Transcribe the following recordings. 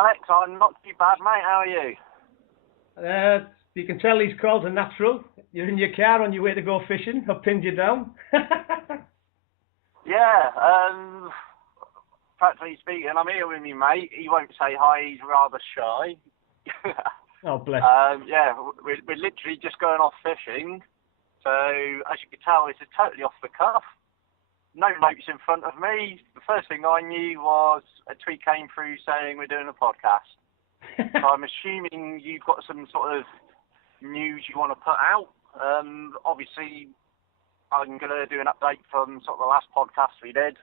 Alex. I'm not too bad, mate. How are you? You can tell these calls are natural. You're in your car on your way to go fishing. I've pinned you down. Yeah, practically speaking, I'm here with me, mate. He won't say hi. He's rather shy. Oh, bless. Yeah, we're literally just going off fishing. So, as you can tell, this is totally off the cuff. No notes in front of me. The first thing I knew was a tweet came through saying we're doing a podcast. So I'm assuming you've got some sort of news you want to put out. Obviously, I'm going to do an update from sort of the last podcast we did,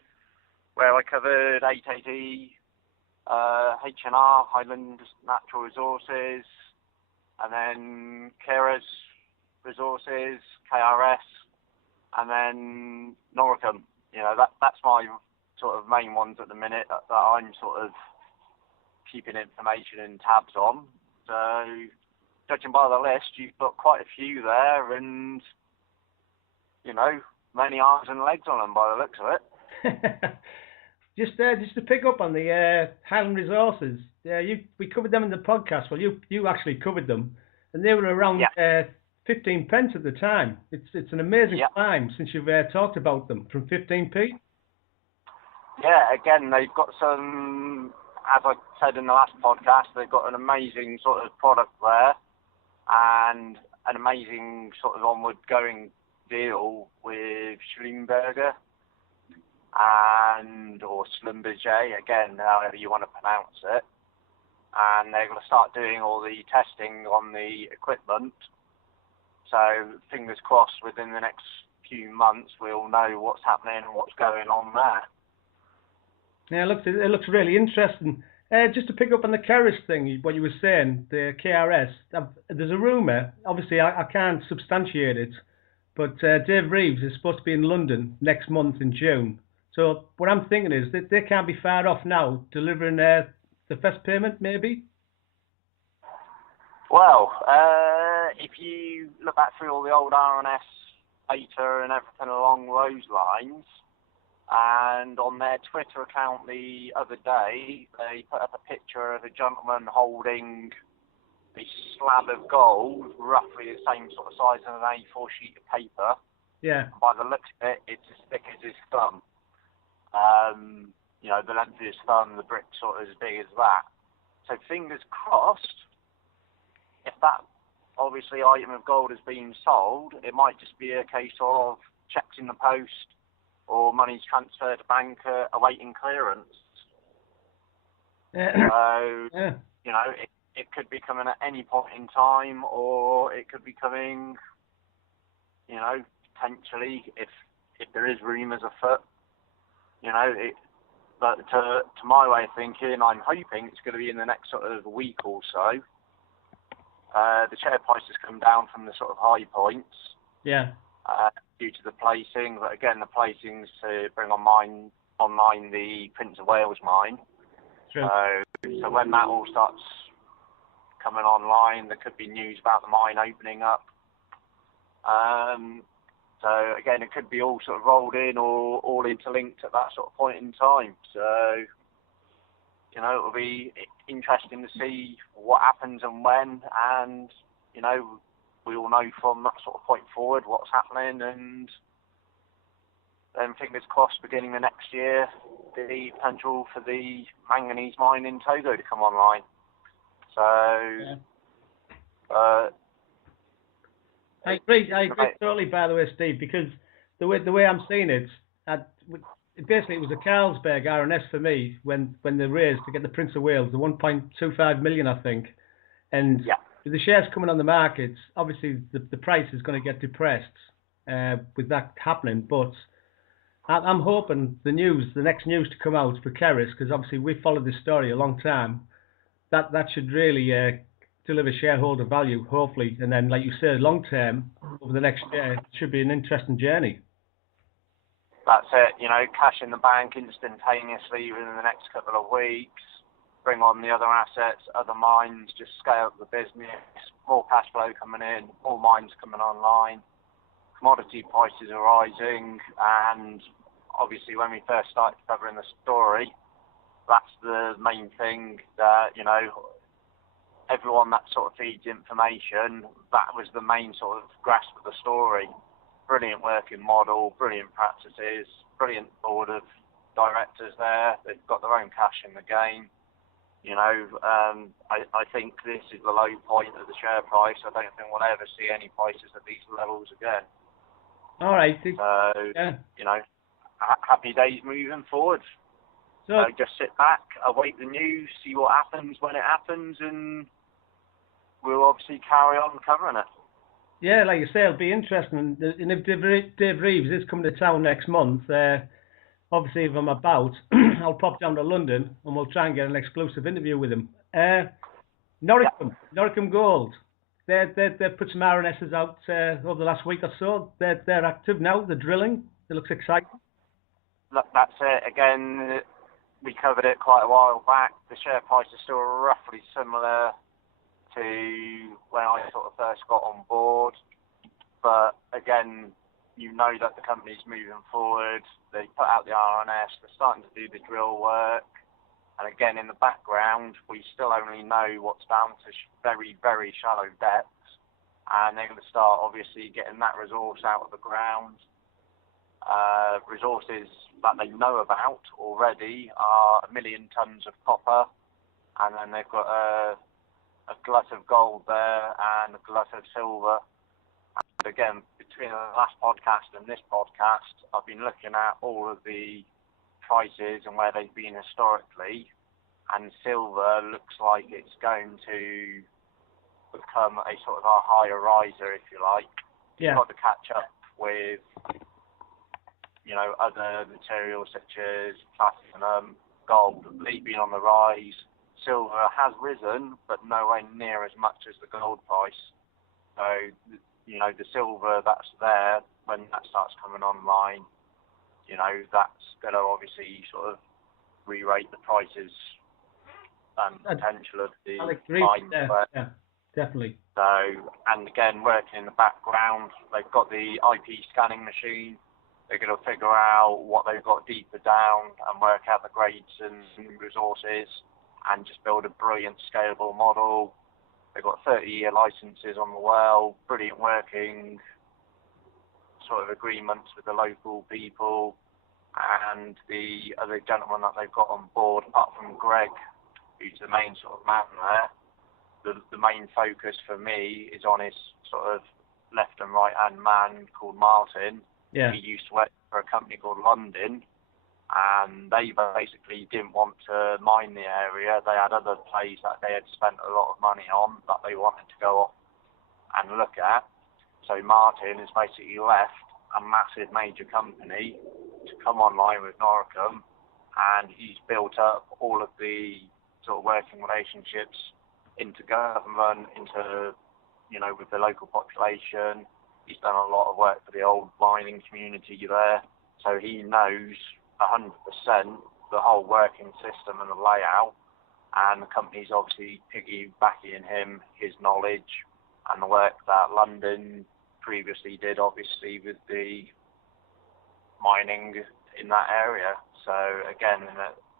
where I covered HAD, H&R, Highland Natural Resources, and then Keras Resources, KRS, and then Noricum. You know, that's my sort of main ones at the minute that I'm sort of keeping information and tabs on. So, judging by the list, you've got quite a few there, and you know, many arms and legs on them by the looks of it. Just to pick up on the Highland Resources, we covered them in the podcast. Well, you actually covered them, and they were around 15 pence at the time. It's an amazing climb since you've talked about them from 15p. Yeah, again, they've got some, as I said in the last podcast, they've got an amazing sort of product there, and an amazing sort of onward going deal with Schlumberger or Schlumberger, again, however you want to pronounce it. And they're going to start doing all the testing on the equipment. So fingers crossed within the next few months we'll know what's happening and what's going on there. Yeah, it looks really interesting. Just to pick up on the Keras thing, what you were saying, the KRS, there's a rumour, obviously I can't substantiate it, but Dave Reeves is supposed to be in London next month in June. So what I'm thinking is that they can't be far off now, delivering the first payment, maybe? Well, if you look back through all the old RNS data and everything along those lines, and on their Twitter account the other day, they put up a picture of a gentleman holding a slab of gold, roughly the same sort of size as an A4 sheet of paper. Yeah. By the looks of it, it's as thick as his thumb. You know, the length of his thumb, the brick sort of as big as that. So fingers crossed, if that obviously item of gold is being sold, it might just be a case of checks in the post or money's transferred to bank awaiting clearance. So, you know, it could be coming at any point in time, or it could be coming, you know, potentially if there is rumours afoot. You know, but to my way of thinking, I'm hoping it's going to be in the next sort of week or so. The share price has come down from the sort of high points. Yeah. Due to the placing, but again, the placings to bring online the Prince of Wales mine. True. So when that all starts coming online, there could be news about the mine opening up. So again, it could be all sort of rolled in or all interlinked at that sort of point in time. So, you know, it'll be interesting to see what happens and when, and, you know, we all know from that sort of point forward what's happening, and then fingers crossed beginning of next year, the potential for the manganese mine in Togo to come online. So, I agree totally, by the way, Steve, because the way I'm seeing it, basically it was a Carlsberg RNS for me when they raised to get the Prince of Wales, the 1.25 million, I think, and with the shares coming on the market, obviously the price is going to get depressed with that happening, but I'm hoping the next news to come out for Keras, because obviously we followed this story a long time, that should really deliver shareholder value, hopefully, and then, like you said, long term, over the next year, it should be an interesting journey. That's it, you know, cash in the bank instantaneously within the next couple of weeks, bring on the other assets, other mines, just scale up the business, more cash flow coming in, more mines coming online, commodity prices are rising, and obviously when we first started covering the story, that's the main thing that, you know, everyone that sort of feeds information, that was the main sort of grasp of the story. Brilliant working model, brilliant practices, brilliant board of directors there. They've got their own cash in the game. You know, I think this is the low point of the share price. I don't think we'll ever see any prices at these levels again. All right. So, yeah. you know, happy days moving forward. So just sit back, await the news, see what happens when it happens, and we'll obviously carry on covering it. Yeah, like you say, it'll be interesting. And if Dave Reeves is coming to town next month, obviously if I'm about, I'll pop down to London and we'll try and get an exclusive interview with him. Noricum Gold. They've put some RNSs out over the last week or so. They're active now. They're drilling. It looks exciting. Look, that's it. Again, we covered it quite a while back. The share price is still roughly similar to when I sort of first got on board. But again, you know that the company's moving forward. They put out the RNS. They're starting to do the drill work. And again, in the background, we still only know what's down to very, very shallow depths. And they're going to start, obviously, getting that resource out of the ground. Resources that they know about already are 1 million tonnes of copper. And then they've got a glut of gold there and a glut of silver. And again, between the last podcast and this podcast, I've been looking at all of the prices and where they've been historically, and silver looks like it's going to become a sort of a higher riser, if you like. Yeah. You've got to catch up with, you know, other materials such as platinum, gold. They've been on the rise. Silver has risen, but nowhere near as much as the gold price. So, you know, the silver that's there, when that starts coming online, you know, that's going to obviously sort of re-rate the prices and potential of the mine. Yeah, definitely. So, and again, working in the background, they've got the IP scanning machine. They're going to figure out what they've got deeper down and work out the grades and resources and just build a brilliant scalable model. They've got 30-year licenses on the well, brilliant working sort of agreements with the local people, and the other gentleman that they've got on board, apart from Greg, who's the main sort of man there. The main focus for me is on his sort of left and right hand man called Martin. Yeah. He used to work for a company called London, and they basically didn't want to mine the area. They had other plays that they had spent a lot of money on that they wanted to go off and look at. So Martin has basically left a massive major company to come online with Noricum, and he's built up all of the sort of working relationships into government, into, you know, with the local population. He's done a lot of work for the old mining community there, so he knows 100% the whole working system and the layout, and the company's obviously piggybacking him, his knowledge, and the work that London previously did, obviously, with the mining in that area. So again,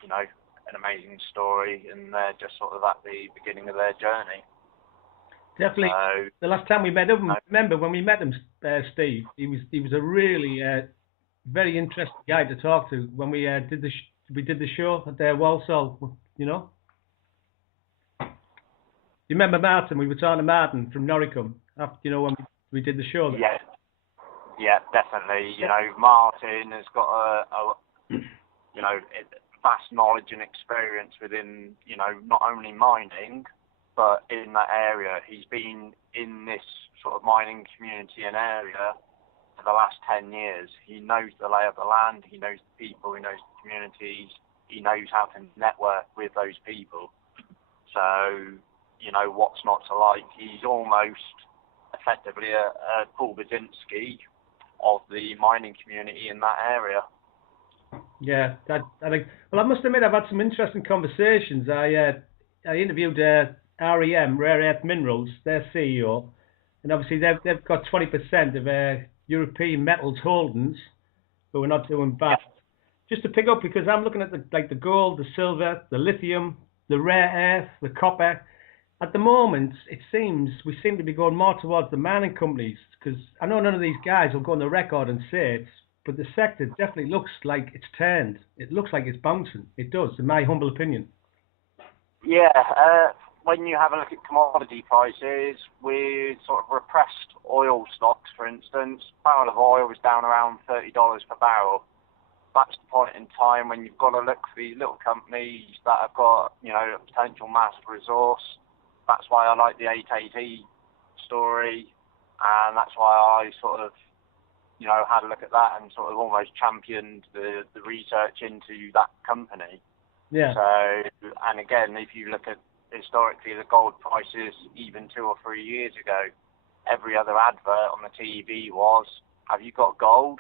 you know, an amazing story, and they're just sort of at the beginning of their journey. Definitely. So, the last time we met him, remember when we met him, Steve? He was a really very interesting guy to talk to when we did the show at Walsall. You know. You remember Martin? We were talking to Martin from Noricum after, you know, when we did the show. Yeah. Yeah, definitely. You know, Martin has got a you know, vast knowledge and experience within, you know, not only mining, but in that area. He's been in this sort of mining community and area for the last 10 years. He knows the lay of the land, he knows the people, he knows the communities, he knows how to network with those people. So, you know, what's not to like? He's almost effectively a Paul Basinski of the mining community in that area. Yeah, I think. Well, I must admit, I've had some interesting conversations. I interviewed REM, Rare Earth Minerals, their CEO, and obviously they've got 20% of European metals holdings, but we're not doing bad. just to pick up, because I'm looking at the gold, the silver, the lithium, the rare earth, the copper. At the moment, it seems we seem to be going more towards the mining companies, because I know none of these guys will go on the record and say it, but the sector definitely looks like it's turned. It looks like it's bouncing. It does, in my humble opinion. Yeah, when you have a look at commodity prices with sort of repressed oil stocks, for instance, barrel of oil is down around $30 per barrel. That's the point in time when you've got to look for these little companies that have got, a potential massive resource. That's why I like the 880 story, and that's why I sort of, had a look at that and sort of almost championed the research into that company. Yeah. So, and again, if you look at historically the gold prices even 2 or 3 years ago, every other advert on the TV was, have you got gold?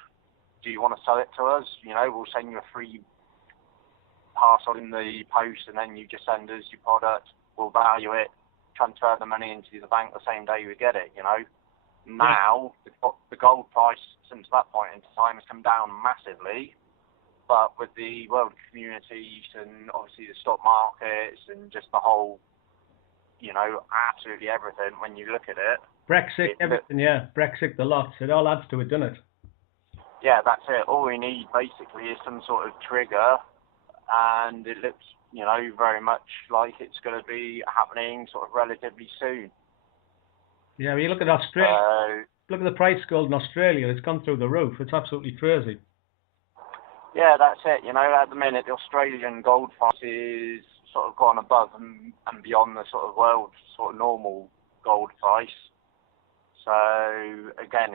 Do you want to sell it to us? We'll send you a free parcel in the post, and then you just send us your product. We'll value it, transfer the money into the bank the same day we get it. Now the gold price since that point in time has come down massively, but with the world communities and obviously the stock markets and just the whole, absolutely everything when you look at it. Brexit, everything, yeah. Brexit, the lot. It all adds to it, doesn't it? Yeah, that's it. All we need basically is some sort of trigger, and it looks, very much like it's going to be happening sort of relatively soon. Yeah, when you look at Australia, look at the price of gold in Australia. It's gone through the roof. It's absolutely crazy. Yeah, that's it. At the minute, the Australian gold price is sort of gone above and beyond the sort of world sort of normal gold price. So again,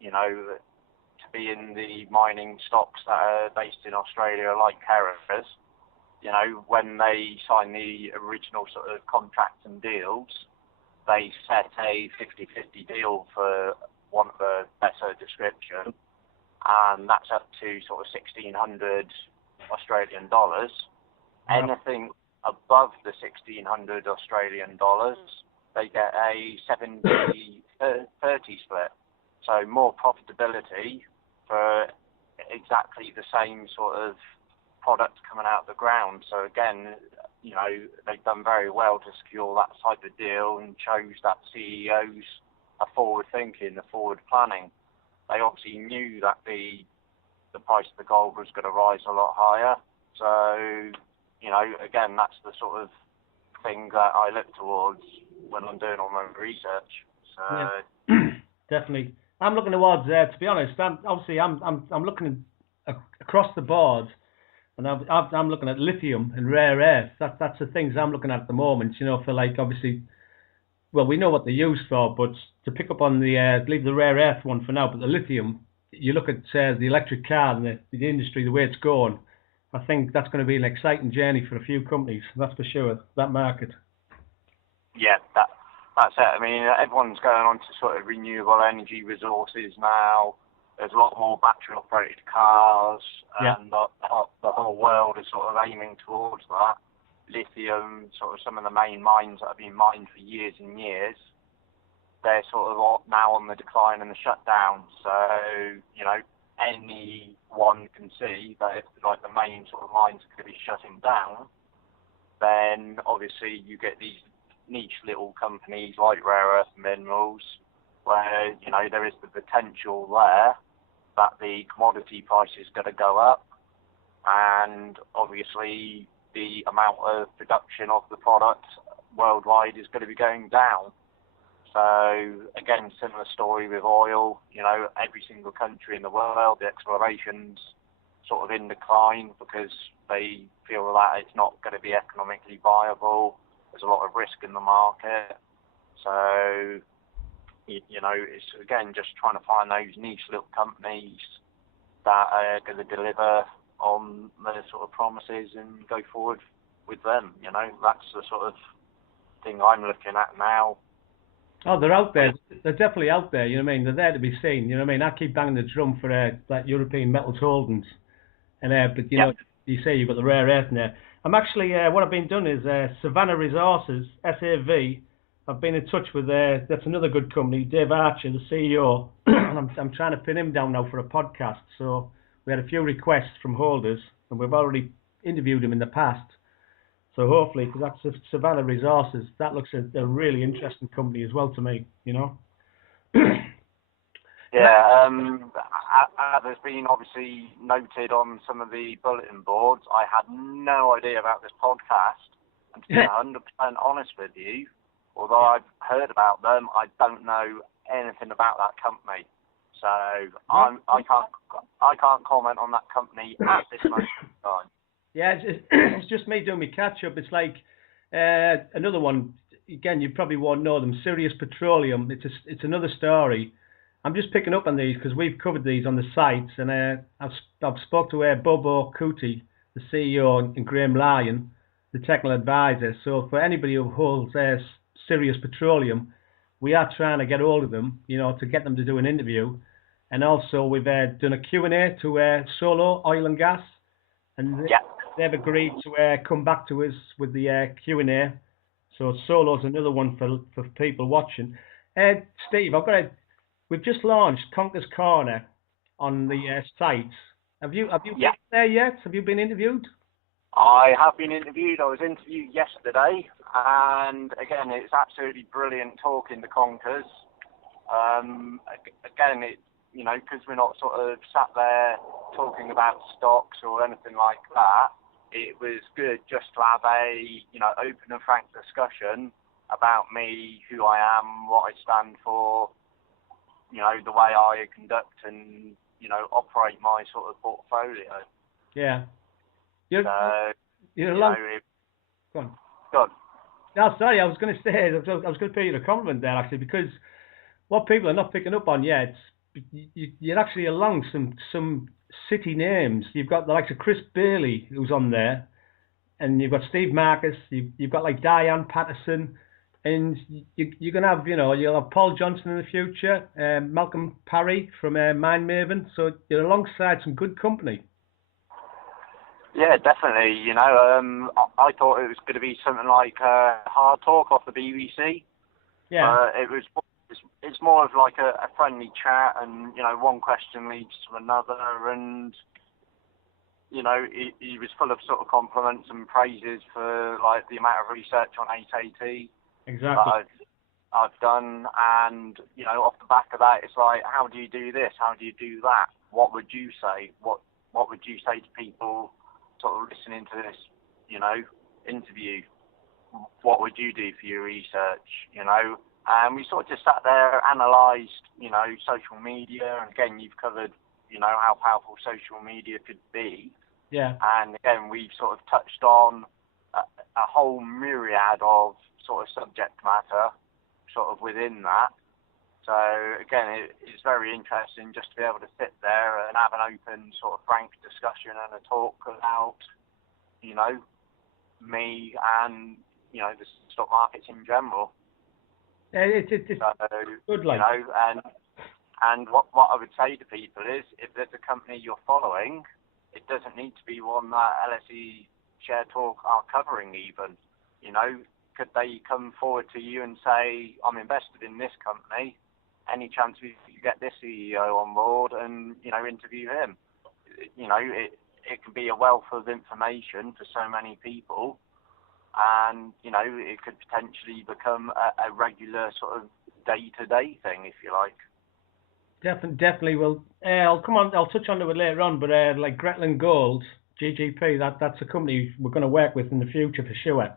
to be in the mining stocks that are based in Australia, like Keras, when they sign the original sort of contracts and deals, they set a 50-50 deal, for want of a better description, and that's up to sort of 1,600 Australian dollars. Yeah. Anything above the 1,600 Australian dollars, they get a 70-30 split. So more profitability for exactly the same sort of product coming out of the ground. So again, they've done very well to secure that type of deal and shows that CEOs are forward thinking, the forward planning. They obviously knew that the price of the gold was going to rise a lot higher. So, again, that's the sort of thing that I look towards when I'm doing all my research. So yeah. Definitely. I'm looking towards to be honest, I'm looking across the board, and I'm looking at lithium and rare earth. That's the things I'm looking at the moment. For like obviously, well, we know what they're used for, but to pick up on the leave the rare earth one for now. But the lithium, you look at the electric car and the industry, the way it's going. I think that's going to be an exciting journey for a few companies. That's for sure. That market. Yeah, that's it. I mean, everyone's going on to sort of renewable energy resources now. There's a lot more battery-operated cars, and the whole world is sort of aiming towards that. Lithium, sort of some of the main mines that have been mined for years and years, they're sort of now on the decline and the shutdown. So, anyone can see that if like the main sort of mines are going to be shutting down, then obviously you get these niche little companies like Rare Earth Minerals, where there is the potential there that the commodity price is going to go up, and obviously the amount of production of the product worldwide is going to be going down. So again, similar story with oil. Every single country in the world, the exploration's sort of in decline because they feel that it's not going to be economically viable. There's a lot of risk in the market. So, it's again just trying to find those niche little companies that are going to deliver on their sort of promises and go forward with them. That's the sort of thing I'm looking at now. Oh, they're out there. They're definitely out there. They're there to be seen. I keep banging the drum for that European Metals Holdings, but you say you've got the rare earth in there. I'm actually what I've been doing is Savannah Resources SAV. I've been in touch with that's another good company, Dave Archer, the CEO, and I'm trying to pin him down now for a podcast. So we had a few requests from holders, and we've already interviewed them in the past. So hopefully, because that's Savannah Resources, that looks a really interesting company as well to me, you know. Yeah, as has been obviously noted on some of the bulletin boards, I had no idea about this podcast. And to be 100% honest with you, although I've heard about them, I don't know anything about that company. So I can't comment on that company at this moment in time. Yeah, it's just me doing my catch up. It's like another one. Again, you probably won't know them. Sirius Petroleum. It's another story. I'm just picking up on these because we've covered these on the sites, and I've spoke to Bobo Kuti, the CEO, and Graham Lyon, the technical advisor. So for anybody who holds Sirius Petroleum, we are trying to get hold of them, you know, to get them to do an interview. And also we've done a Q&A to Solo Oil and Gas, and they've agreed to come back to us with the Q&A. So Solo's another one for people watching. Steve, we've just launched Conker's Corner on the sites. Have you been there yet? Have you been interviewed? I have been interviewed. I was interviewed yesterday, and again, it's absolutely brilliant talking to Conkers. Again, because we're not sort of sat there talking about stocks or anything like that, it was good just to have a, open and frank discussion about me, who I am, what I stand for, the way I conduct and, operate my sort of portfolio. Yeah. Go on. No, sorry, I was going to say, I was going to pay you a compliment there, actually, because what people are not picking up on yet, you're actually along some city names. You've got the likes of Chris Bailey, who's on there, and you've got Steve Marcus, you've got like Diane Patterson, and you're going to have, you'll have Paul Johnson in the future, Malcolm Parry from Mine Maven, so you're alongside some good company. Yeah, definitely. I thought it was going to be something like Hard Talk off the BBC. Yeah. It's more of like a friendly chat, and one question leads to another, and he was full of sort of compliments and praises for like the amount of research on HAT. Exactly. That I've done, and off the back of that, it's like, how do you do this? How do you do that? What would you say? What would you say to people sort of listening to this, interview? What would you do for your research? And we sort of just sat there, analysed, social media, and again, you've covered, how powerful social media could be. Yeah. And again, we've sort of touched on a whole myriad of sort of subject matter, sort of within that. So again, it's very interesting just to be able to sit there and have an open, sort of frank discussion and a talk about, me and the stock markets in general. It's good, like. And what I would say to people is, if there's a company you're following, it doesn't need to be one that LSE Share Talk are covering even. Could they come forward to you and say, I'm invested in this company, any chance we could get this CEO on board and, interview him? It can be a wealth of information for so many people, and, it could potentially become a regular sort of day-to-day thing, if you like. Definitely. Well, I'll touch on it later on, but like Gretland Gold, GGP, that's a company we're going to work with in the future for sure.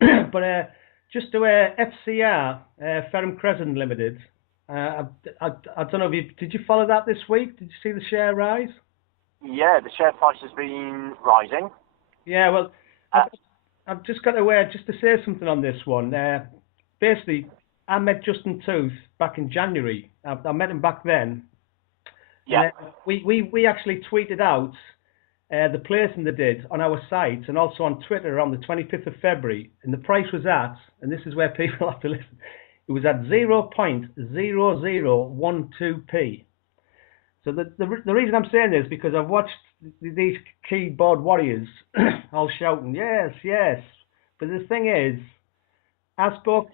But just to FCR, Ferrum Crescent Limited, I don't know did you follow that this week? Did you see the share rise? Yeah, the share price has been rising. Yeah, well, I've just got just to say something on this one. Basically, I met Justin Tooth back in January. I met him back then. Yeah. We actually tweeted out the placing they did on our site and also on Twitter on the 25th of February. And the price was at, and this is where people have to listen, it was at 0.0012p. So the reason I'm saying this is because I've watched these keyboard warriors all shouting, yes, yes. But the thing is, I talked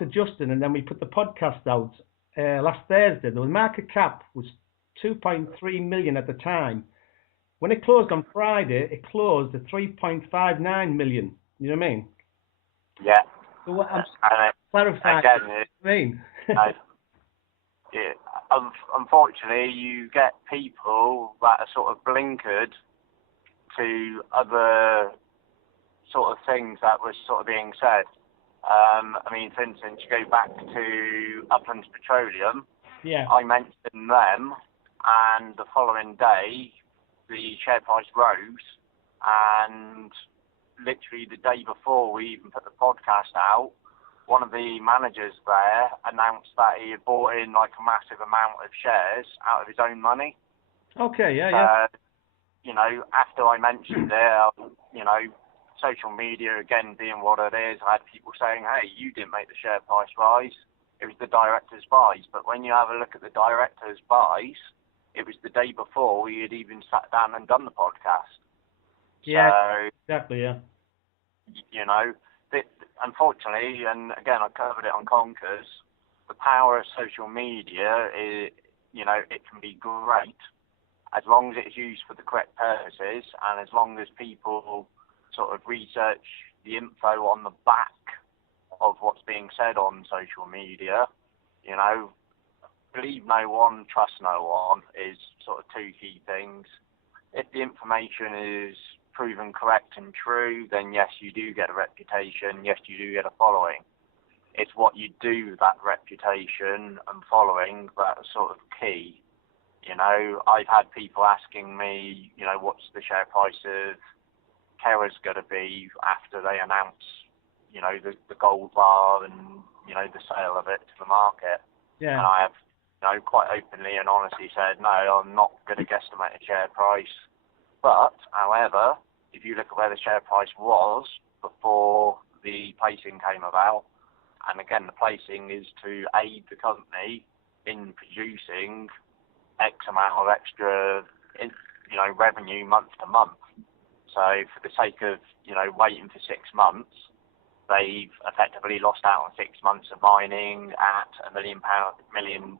to Justin, and then we put the podcast out last Thursday. The market cap was 2.3 million at the time. When it closed on Friday, it closed at 3.59 million. You know what I mean? Yeah. So what I'm clarifying. Again, what I mean. Unfortunately, you get people that are sort of blinkered to other sort of things that was sort of being said. I mean, for instance, you go back to Uplands Petroleum. Yeah. I mentioned them, and the following day, the share price rose, and literally the day before we even put the podcast out, one of the managers there announced that he had bought in like a massive amount of shares out of his own money. Okay, yeah. You know, after I mentioned it, you know, social media, again, being what it is, I had people saying, hey, you didn't make the share price rise. It was the director's buys. But when you have a look at the director's buys, it was the day before we had even sat down and done the podcast. Yeah, so, exactly, yeah. You know, unfortunately, and again, I covered it on Conkers, the power of social media is, you know, it can be great as long as it's used for the correct purposes, and as long as people sort of research the info on the back of what's being said on social media. You know, believe no one, trust no one is sort of two key things. If the information is proven correct and true, then yes, you do get a reputation, yes, you do get a following. It's what you do with that reputation and following that's sort of key. You know, I've had people asking me, you know, what's the share price of Keras going to be after they announce, you know, the gold bar and, you know, the sale of it to the market. Yeah. And I have, you know, quite openly and honestly said, no, I'm not going to guesstimate a share price. But, however, if you look at where the share price was before the placing came about, and again, the placing is to aid the company in producing X amount of extra, you know, revenue month to month. So for the sake of, you know, waiting for 6 months, they've effectively lost out on 6 months of mining at £1 million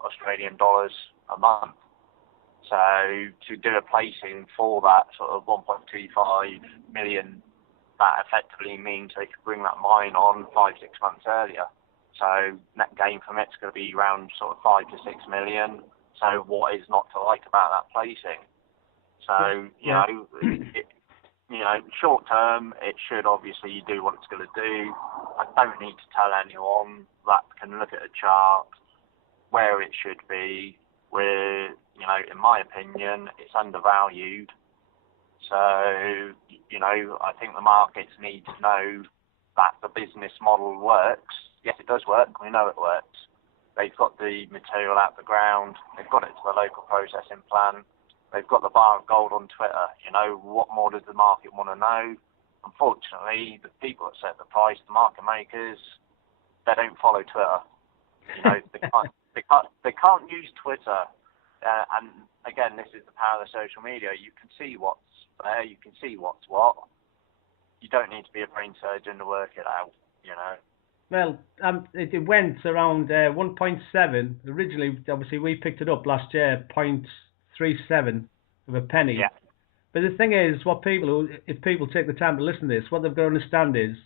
Australian dollars a month. So to do a placing for that sort of 1.25 million, that effectively means they could bring that mine on 5-6 months earlier. So net gain from it's going to be around sort of 5 to 6 million. So what is not to like about that placing? So, you know, short term, it should obviously do what it's going to do. I don't need to tell anyone that can look at a chart where it should be, where, you know, in my opinion, it's undervalued. So, you know, I think the markets need to know that the business model works. Yes, it does work. We know it works. They've got the material out the ground. They've got it to the local processing plant. They've got the bar of gold on Twitter. You know, what more does the market want to know? Unfortunately, the people that set the price, the market makers, they don't follow Twitter. You know, they can't use Twitter. And again, this is the power of social media. You can see what's there. You can see what's what. You don't need to be a brain surgeon to work it out. You know. Well, it went around 1.7. Originally, obviously, we picked it up last year, 0.37 of a penny. Yeah. But the thing is, if people take the time to listen to this, what they've got to understand is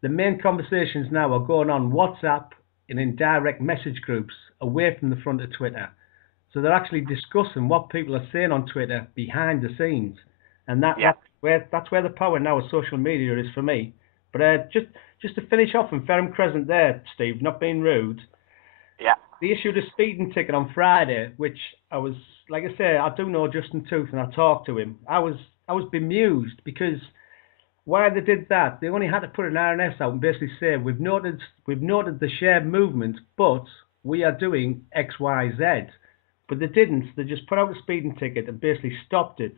the main conversations now are going on WhatsApp and in direct message groups away from the front of Twitter. So they're actually discussing what people are saying on Twitter behind the scenes. And that's where the power now of social media is for me. But just to finish off on Ferrum Crescent there, Steve, not being rude. Yeah. They issued a speeding ticket on Friday, which I was, like I say, I do know Justin Tooth and I talked to him. I was bemused because why they did that, they only had to put an RNS out and basically say, we've noted the share movement, but we are doing X, Y, Z. But they didn't. They just put out a speeding ticket and basically stopped it.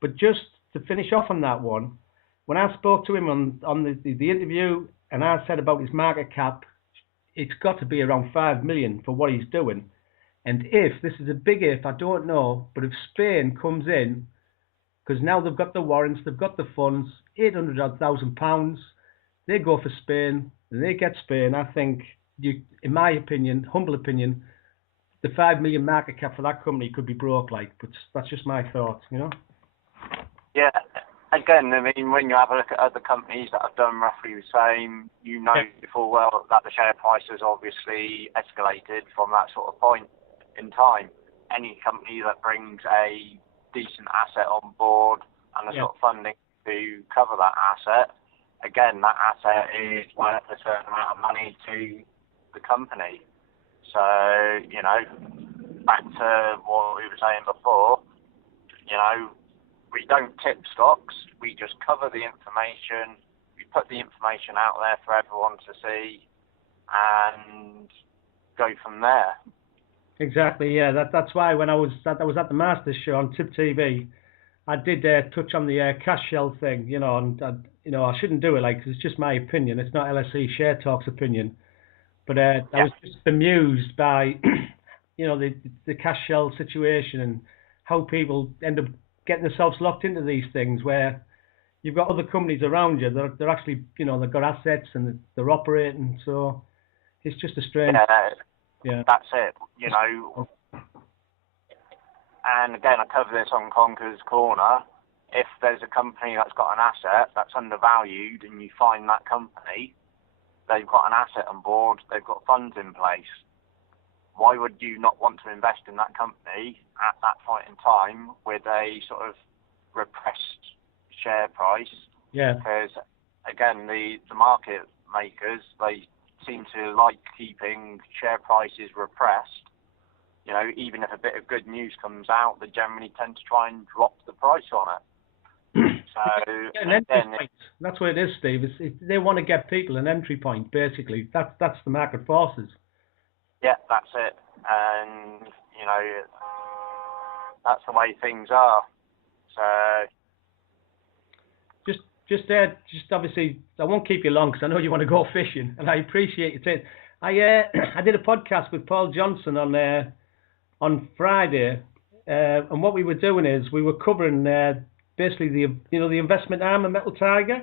But just to finish off on that one, when I spoke to him on the interview and I said about his market cap, it's got to be around 5 million for what he's doing. And if, this is a big if, I don't know, but if Spain comes in, because now they've got the warrants, they've got the funds, £800,000, they go for Spain, and they get Spain, I think, in my opinion, humble opinion, the 5 million market cap for that company could be broke, like, but that's just my thoughts, you know? Yeah. Again, I mean, when you have a look at other companies that have done roughly the same, you know full well that the share price has obviously escalated from that sort of point in time. Any company that brings a decent asset on board and the sort of funding to cover that asset, again, that asset is worth a certain amount of money to the company. So, you know, back to what we were saying before, you know, we don't tip stocks, we just cover the information, we put the information out there for everyone to see and go from there. Exactly, yeah. That's why when I was at the Masters show on Tip TV, I did touch on the cash shell thing, you know, and you know, I shouldn't do it, like, 'cause it's just my opinion. It's not LSE Share Talk's opinion. But I was just bemused by, you know, the cash shell situation and how people end up getting themselves locked into these things where you've got other companies around you that they're actually, you know, they've got assets and they're operating. So it's just a strange. Yeah, that's it. You know. And again, I cover this on Conker's Corner. If there's a company that's got an asset that's undervalued and you find that company, they've got an asset on board, they've got funds in place, why would you not want to invest in that company at that point in time with a sort of repressed share price? Yeah. Because, again, the market makers, they seem to like keeping share prices repressed. You know, even if a bit of good news comes out, they generally tend to try and drop the price on it. So, that's what it is, Steve. They want to get people an entry point, basically. That's the market forces. Yeah, that's it. And, you know, that's the way things are. So... Just obviously, I won't keep you long because I know you want to go fishing, and I appreciate it. I did a podcast with Paul Johnson on Friday, and what we were doing is we were covering basically the investment arm of Metal Tiger.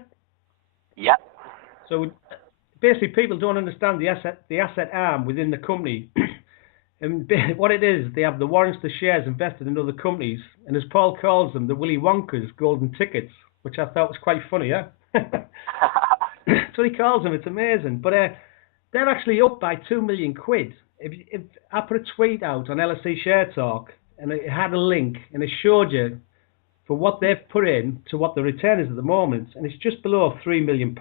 Yep. So basically, people don't understand the asset arm within the company. And what it is, they have the warrants, the shares invested in other companies, and as Paul calls them, the Willy Wonka's golden tickets, which I thought was quite funny, yeah? That's what he calls them, it's amazing. But they're actually up by 2 million quid. If I put a tweet out on LSE Share Talk, and it had a link, and it showed you for what they've put in to what the return is at the moment, and it's just below £3 million.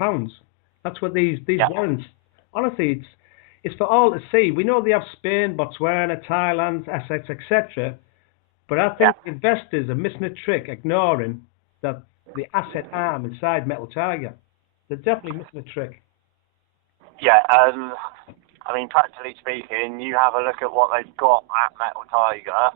That's what these warrants, honestly, it's for all to see. We know they have Spain, Botswana, Thailand, assets, etc. But I think investors are missing a trick, ignoring that the asset arm inside Metal Tiger. They're definitely missing a trick. Yeah, I mean, practically speaking, you have a look at what they've got at Metal Tiger.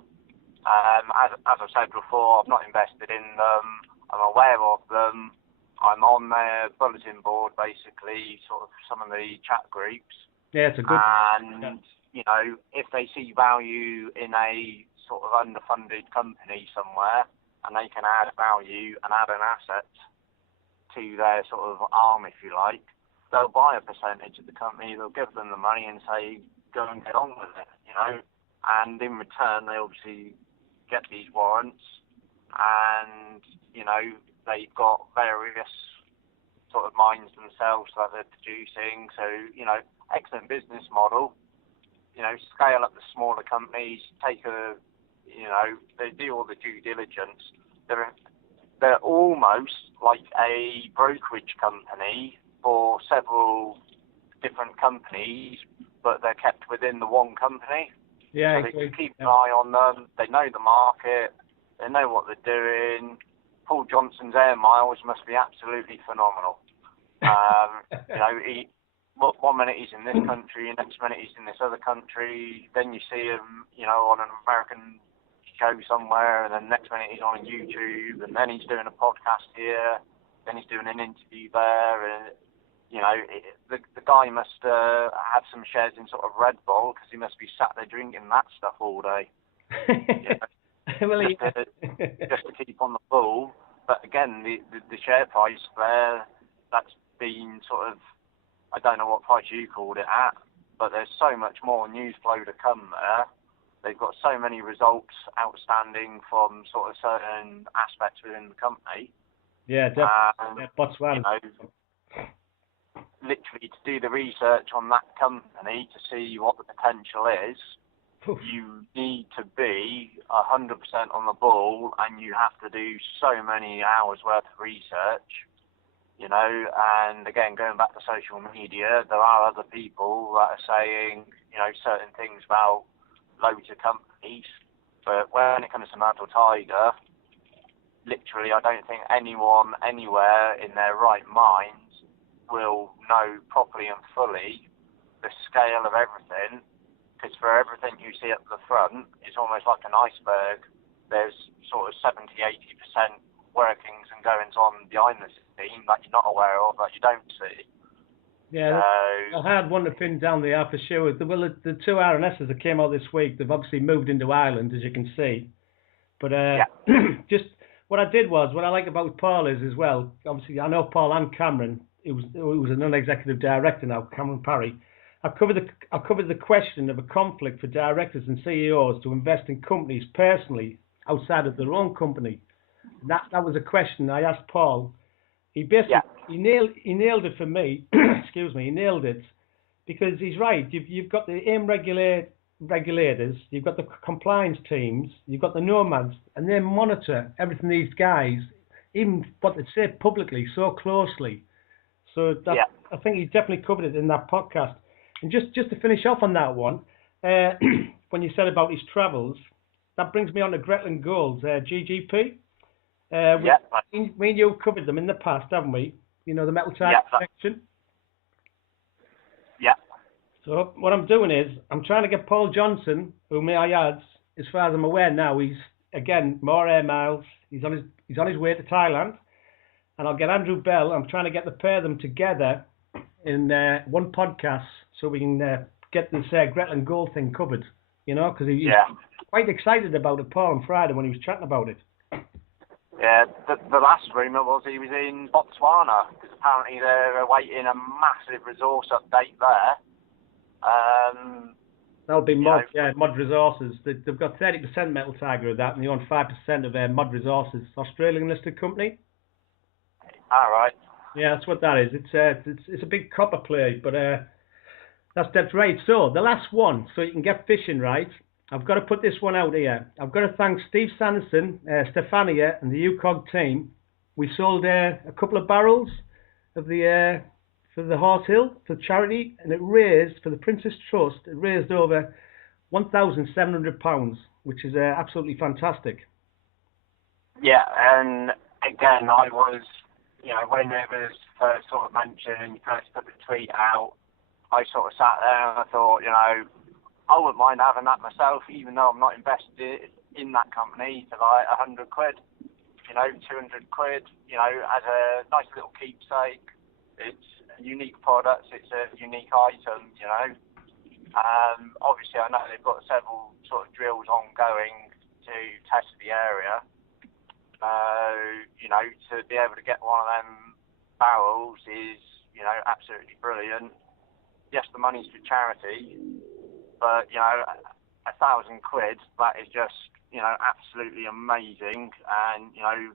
As I've said before, I've not invested in them. I'm aware of them. I'm on their bulletin board, basically, sort of some of the chat groups. Yeah, it's a good. And, you know, if they see value in a sort of underfunded company somewhere, and they can add value and add an asset to their sort of arm, if you like, they'll buy a percentage of the company, they'll give them the money and say, go and get on with it, you know. And in return, they obviously get these warrants and, you know, they've got various sort of mines themselves that they're producing. So, you know, excellent business model. You know, scale up the smaller companies, you know, they do all the due diligence. They're almost like a brokerage company for several different companies, but they're kept within the one company. Yeah, so they can keep an eye on them. They know the market. They know what they're doing. Paul Johnson's air miles must be absolutely phenomenal. You know, one minute he's in this country, next minute he's in this other country. Then you see him, you know, on an American show somewhere, and then next minute he's on YouTube, and then he's doing a podcast here, then he's doing an interview there, and you know, the guy must have some shares in sort of Red Bull because he must be sat there drinking that stuff all day. You know, well, just to keep on the ball. But again, the share price there, that's been sort of, I don't know what price you called it at, but there's so much more news flow to come there. they've got so many results outstanding from sort of certain aspects within the company. Yeah, definitely. Botswana. You know, literally to do the research on that company to see what the potential is, you need to be 100% on the ball, and you have to do so many hours worth of research, you know. And again, going back to social media, there are other people that are saying, you know, certain things about loads of companies, but when it comes to Metal Tiger, literally, I don't think anyone anywhere in their right minds will know properly and fully the scale of everything. Because for everything you see up the front, it's almost like an iceberg. There's sort of 70–80% workings and goings on behind the scene that you're not aware of, that you don't see. Yeah, so, I had one to pin down the for sure. Well, the two RNSs that came out this week, they've obviously moved into Ireland, as you can see. But just what I did was, what I like about Paul is as well, obviously I know Paul and Cameron, it was a non-executive director now, Cameron Parry. I covered the question of a conflict for directors and CEOs to invest in companies personally outside of their own company. And that was a question I asked Paul. He basically he nailed it for me. Excuse me, he nailed it because he's right. You've got the AIM regulators, you've got the compliance teams, you've got the nomads, and they monitor everything these guys, even what they say publicly, so closely. So I think he definitely covered it in that podcast. And just to finish off on that one, when you said about his travels, that brings me on to Gretland Gold's GGP. Me and you covered them in the past, haven't we? You know, the Metal Tiger section. Yeah. So what I'm doing is, I'm trying to get Paul Johnson, who may I add, as far as I'm aware now, he's, again, more air miles. He's on his way to Thailand. And I'll get Andrew Bell. I'm trying to get the pair of them together in one podcast so we can get this Gretland Gold thing covered, you know, because he's quite excited about it, Paul, on Friday when he was chatting about it. Yeah, the last rumour was he was in Botswana, because apparently they're awaiting a massive resource update there. That'll be Mod Resources. They've got 30% Metal Tiger of that, and they own 5% of Mod Resources, Australian listed company. All right. Yeah, that's what that is. It's a big copper play, but that's right. So the last one, so you can get fishing right. I've got to put this one out here. I've got to thank Steve Sanderson, Stefania, and the UKOG team. We sold a couple of barrels of the for the Horse Hill for charity, and it raised for the Princess Trust. It raised over £1,700, which is absolutely fantastic. Yeah, and again, I was, you know, when it was first sort of mentioned and you first put the tweet out, I sort of sat there and I thought, you know, I wouldn't mind having that myself, even though I'm not invested in that company, for like £100, you know, £200, you know, as a nice little keepsake. It's a unique product, it's a unique item, you know. Obviously, I know they've got several sort of drills ongoing to test the area. You know, to be able to get one of them barrels is, you know, absolutely brilliant. Yes, the money's for charity, but, you know, £1,000, that is just, you know, absolutely amazing. And, you know,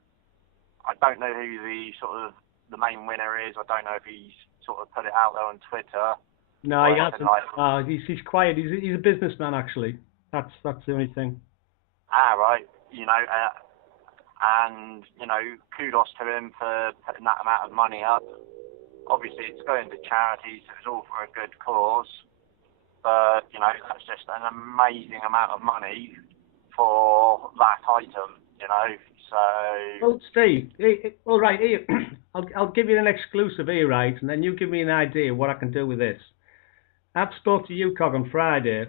I don't know who the sort of the main winner is. I don't know if he's sort of put it out there on Twitter. No, he hasn't. He's quiet. He's a businessman, actually. That's the only thing. Right. You know, and, you know, kudos to him for putting that amount of money up. Obviously, it's going to charities, so it's all for a good cause. But, you know, that's just an amazing amount of money for that item, you know. So... Well, Steve, all right, here, I'll give you an exclusive here, right, and then you give me an idea of what I can do with this. I've spoke to UKOG on Friday,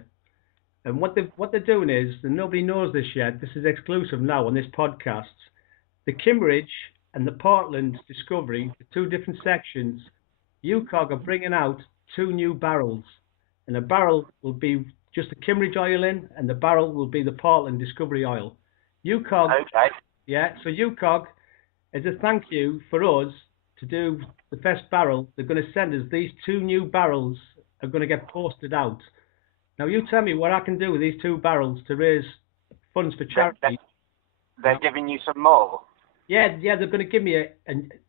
and what they're doing is, and nobody knows this yet, this is exclusive now on this podcast, the Kimmeridge and the Portland discovery, the two different sections, UKOG are bringing out 2 new barrels, and a barrel will be just the Kimmeridge oil in, and the barrel will be the Portland discovery oil. UKOG, yeah, so UKOG, as a thank you for us to do the first barrel, they're going to send us these 2 new barrels are going to get posted out. Now you tell me what I can do with these 2 barrels to raise funds for charity. They're giving you some more. Yeah, they're going to give me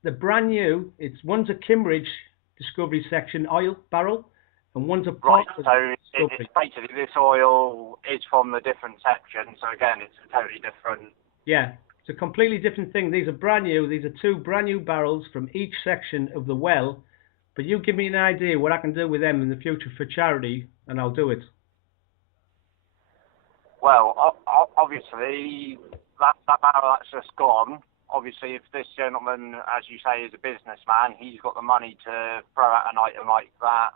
the brand new. One's a Kimmeridge Discovery Section oil barrel, and one's a Right. Portland So it's basically this oil is from the different section. So again, it's a totally different. Yeah, it's a completely different thing. These are brand new. These are 2 brand new barrels from each section of the well. But you give me an idea what I can do with them in the future for charity, and I'll do it. Well, obviously, that barrel that's just gone. Obviously, if this gentleman, as you say, is a businessman, he's got the money to throw out an item like that.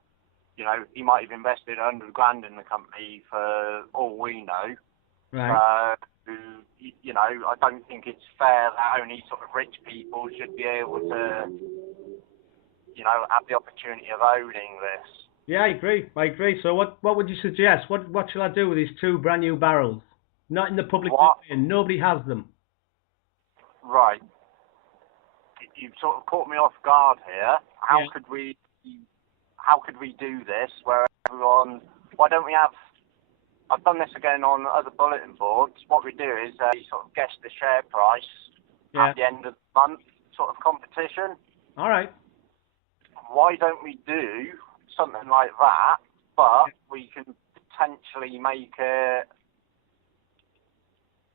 You know, he might have invested 100 grand in the company for all we know. Right. You know, I don't think it's fair that only sort of rich people should be able to, you know, have the opportunity of owning this. Yeah, I agree. So what would you suggest? What shall I do with these 2 brand new barrels? Not in the public domain. Nobody has them. Right. You've sort of caught me off guard here. How could we do this where everyone? Why don't we have? I've done this again on other bulletin boards. What we do is sort of guess the share price at the end of the month, sort of competition. All right. Why don't we do something like that? But we can potentially make it.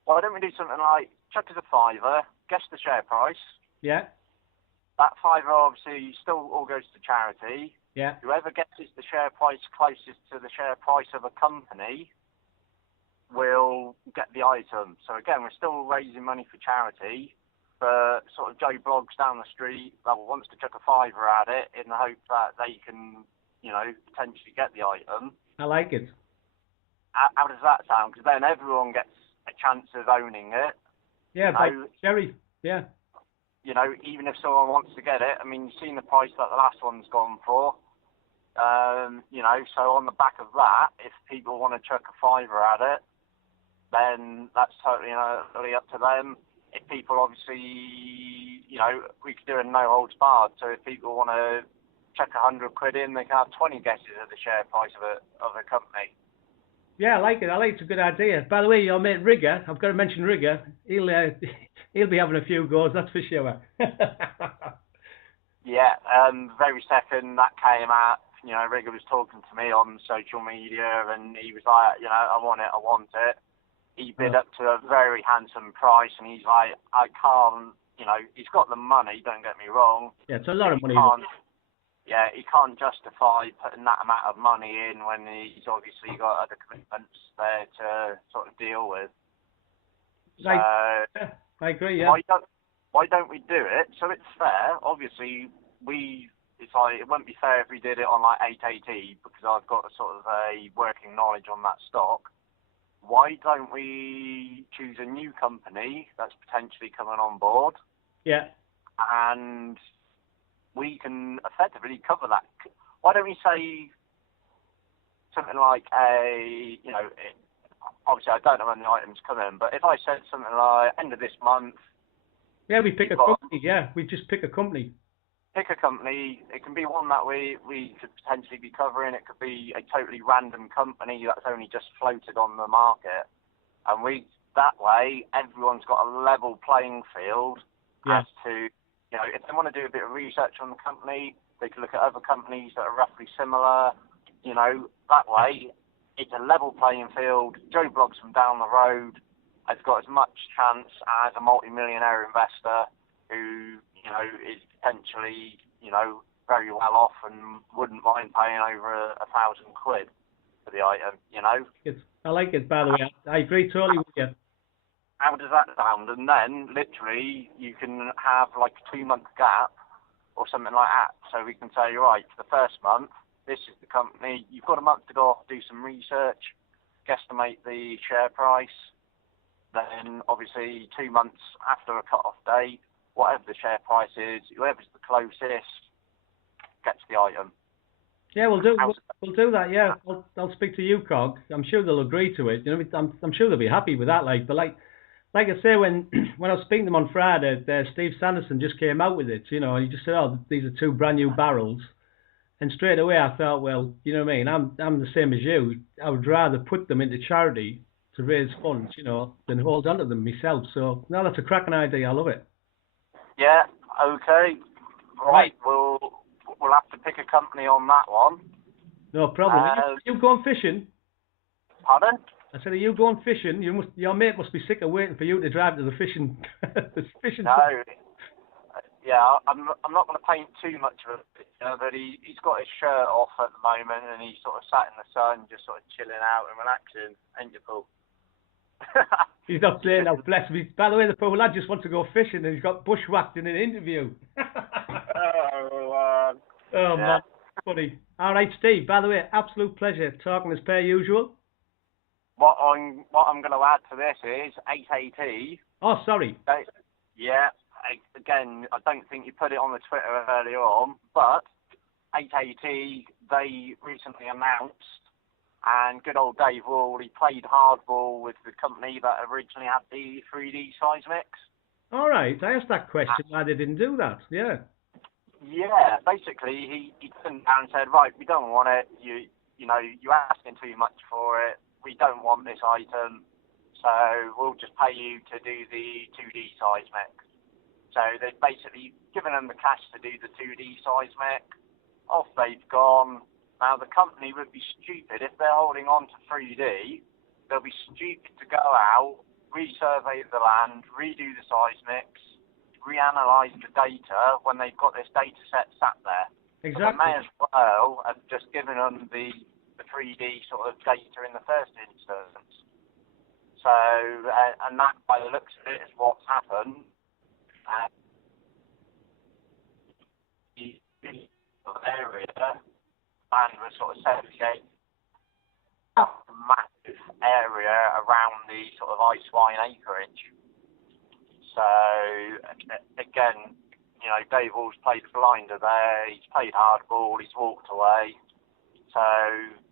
Why don't we do something like chuck us a £5, guess the share price. Yeah. That £5 obviously still all goes to charity. Yeah. Whoever guesses the share price closest to the share price of a company will get the item. So again, we're still raising money for charity, for sort of Joe Bloggs down the street that wants to chuck a £5 at it in the hope that they can, you know, potentially get the item. I like it. How does that sound? Because then everyone gets a chance of owning it. Yeah, by Jerry. Yeah. You know, even if someone wants to get it, I mean, you've seen the price that the last one's gone for. You know, so on the back of that, if people want to chuck a £5 at it, then that's totally up to them. If people obviously, you know, we could do a no holds barred. So if people want to chuck 100 quid in, they can have 20 guesses at the share price of a company. Yeah, I like it. It's a good idea. By the way, your mate Rigger, I've got to mention Rigger. He'll be having a few goes, that's for sure. Yeah, very second that came out, you know, Rigger was talking to me on social media and he was like, you know, I want it. He bid up to a very handsome price and he's like, I can't, you know, he's got the money, don't get me wrong. Yeah, it's a lot of money. He can't justify putting that amount of money in when he's obviously got other commitments there to sort of deal with. I agree, yeah. Why don't we do it so it's fair? Obviously, it's like it wouldn't be fair if we did it on like 880 because I've got sort of a working knowledge on that stock. Why don't we choose a new company that's potentially coming on board? Yeah. And we can effectively cover that. Why don't we say something like obviously I don't know when the items come in, but if I said something like end of this month. Yeah, we pick a company. Yeah, we just pick a company. Pick a company. It can be one that we could potentially be covering. It could be a totally random company that's only just floated on the market. And that way, everyone's got a level playing field as to, you know, if they want to do a bit of research on the company, they can look at other companies that are roughly similar. You know, that way, it's a level playing field. Joe Bloggs from down the road has got as much chance as a multi-millionaire investor who, you know, is potentially, you know, very well off and wouldn't mind paying over 1,000 quid for the item, you know? I like it, by the way. I agree totally with you. How does that sound? And then, literally, you can have like a 2-month gap or something like that. So we can say, right, for the first month, this is the company. You've got a month to go off, do some research, guesstimate the share price. Then, obviously, 2 months after a cut-off date, whatever the share price is, whoever's the closest gets the item. Yeah, we'll do that. Yeah, I'll speak to UKOG. I'm sure they'll agree to it. You know, I'm sure they'll be happy with that. Like I say, when I was speaking to them on Friday, Steve Sanderson just came out with it. You know, and he just said, "Oh, these are 2 brand new barrels," And straight away I thought, well, you know what I mean? I'm the same as you. I would rather put them into charity to raise funds, you know, than hold on to them myself. So no, that's a cracking idea. I love it. Yeah. Okay. Right. We'll have to pick a company on that one. No problem. Are you going fishing? Pardon? I said, are you going fishing? Your mate must be sick of waiting for you to drive to the fishing. No. Yeah, I'm not going to paint too much of it, you know, but he's got his shirt off at the moment and he's sort of sat in the sun, just sort of chilling out and relaxing. Ain't you, Paul? He's not playing now, bless him. By the way, the poor lad just wants to go fishing and he's got bushwhacked in an interview. Oh, yeah. man. Funny. All right, Steve, by the way, absolute pleasure talking as per usual. What I'm going to add to this is 8AT. Oh, sorry. Yeah. Again, I don't think you put it on the Twitter earlier on, but 8AT, they recently announced, and good old Dave Wall, he played hardball with the company that originally had the 3D seismics. All right, I asked that question why they didn't do that, yeah. Yeah, basically, he turned down and said, right, we don't want it, you know, you're asking too much for it, we don't want this item, so we'll just pay you to do the 2D seismics. So they've basically given them the cash to do the 2D seismic. Off they've gone. Now the company would be stupid if they're holding on to 3D. They'll be stupid to go out, resurvey the land, redo the seismics, reanalyze the data when they've got this data set sat there. Exactly. So they may as well have just given them the 3D sort of data in the first instance. So, and that by the looks of it is what's happened. The area and was sort of segregated a massive area around the sort of ice wine acreage. So again, you know, Dave Wall's played blinder there, he's played hardball, he's walked away. So,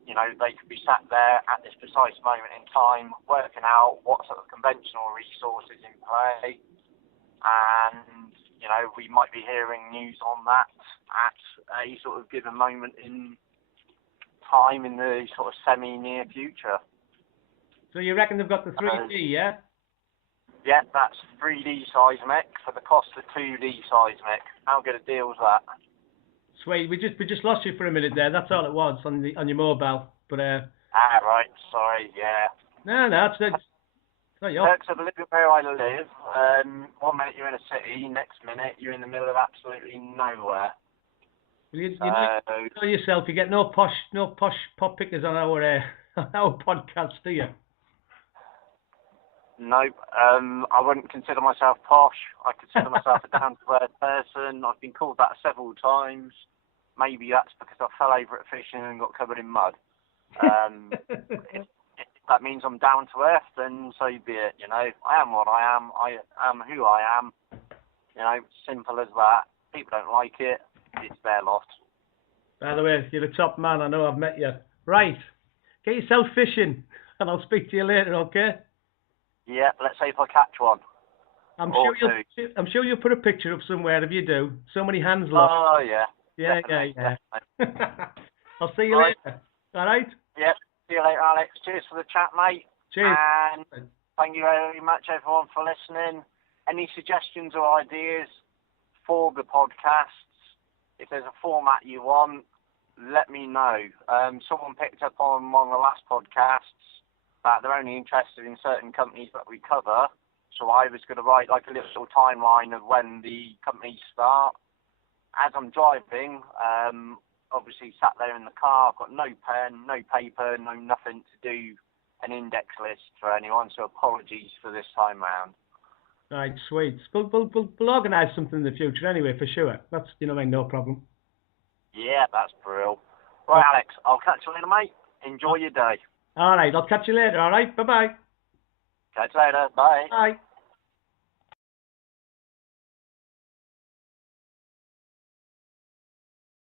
you know, they could be sat there at this precise moment in time working out what sort of conventional resources in play. And, you know, we might be hearing news on that at a sort of given moment in time in the sort of semi-near future. So you reckon they've got the 3D, yeah? Yeah, that's 3D seismic for the cost of 2D seismic. How good a deal is that? Sweet. We just lost you for a minute there. That's all it was on your mobile. But right. Sorry. Yeah. No, it's not your perks of living where I live. 1 minute you're in a city, next minute you're in the middle of absolutely nowhere. Well, you know yourself. You get no posh pop pickers on our podcast, do you? Nope. I wouldn't consider myself posh. I consider myself a down-to-earth person. I've been called that several times. Maybe that's because I fell over at fishing and got covered in mud. If that means I'm down to earth, then so be it. You know, I am what I am. I am who I am. You know, simple as that. People don't like it. It's their loss. By the way, you're the top man. I know I've met you. Right. Get yourself fishing, and I'll speak to you later, okay? Yeah, let's see if I catch one. I'm sure you'll put a picture up somewhere if you do. So many hands lost. Oh, yeah. Yeah. I'll see you later. All right? Yeah. See you later, Alex. Cheers for the chat, mate. Cheers. And thank you very much, everyone, for listening. Any suggestions or ideas for the podcasts? If there's a format you want, let me know. Someone picked up on one of the last podcasts that they're only interested in certain companies that we cover. So I was going to write like a little timeline of when the companies start. As I'm driving, obviously sat there in the car, I've got no pen, no paper, no nothing to do an index list for anyone, so apologies for this time round. Right, sweet. We'll organise something in the future anyway, for sure. That's, you know what I mean, no problem. Yeah, that's brilliant. Right, Alex, I'll catch you later, mate. Enjoy your day. All right, I'll catch you later, all right? Bye-bye. Catch you later. Bye. Bye.